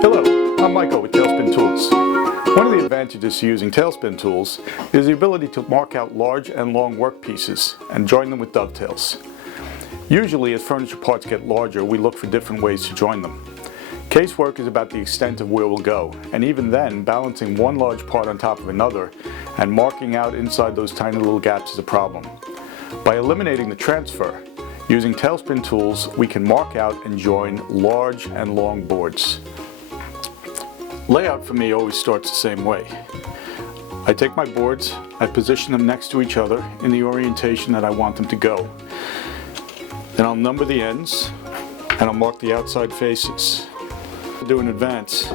Hello, I'm Myko with TailSpin Tools. One of the advantages to using TailSpin Tools is the ability to mark out large and long workpieces and join them with dovetails. Usually as furniture parts get larger, we look for different ways to join them. Casework is about the extent of where we'll go, and even then, balancing one large part on top of another and marking out inside those tiny little gaps is a problem. By eliminating the transfer, using TailSpin Tools, we can mark out and join large and long boards. Layout for me always starts the same way. I take my boards, I position them next to each other in the orientation that I want them to go. Then I'll number the ends and I'll mark the outside faces. What I'll do in advance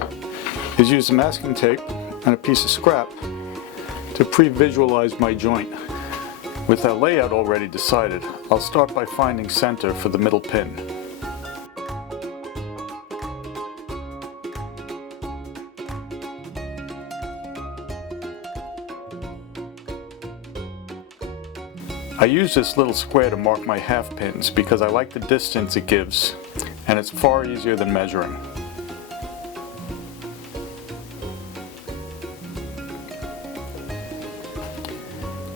is use the masking tape and a piece of scrap to pre-visualize my joint. With that layout already decided, I'll start by finding center for the middle pin. I use this little square to mark my half pins because I like the distance it gives, and it's far easier than measuring.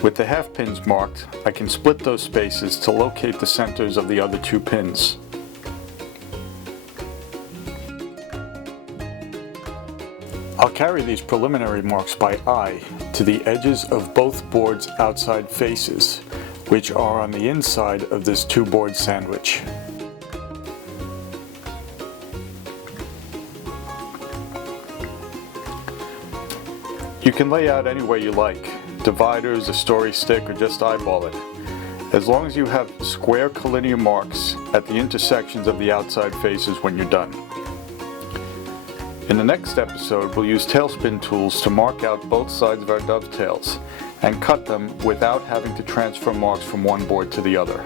With the half pins marked, I can split those spaces to locate the centers of the other two pins. I'll carry these preliminary marks by eye to the edges of both boards' outside faces, which are on the inside of this two-board sandwich. You can lay out any way you like, dividers, a story stick, or just eyeball it, as long as you have square collinear marks at the intersections of the outside faces when you're done. In the next episode, we'll use TailSpin Tools to mark out both sides of our dovetails and cut them without having to transfer marks from one board to the other.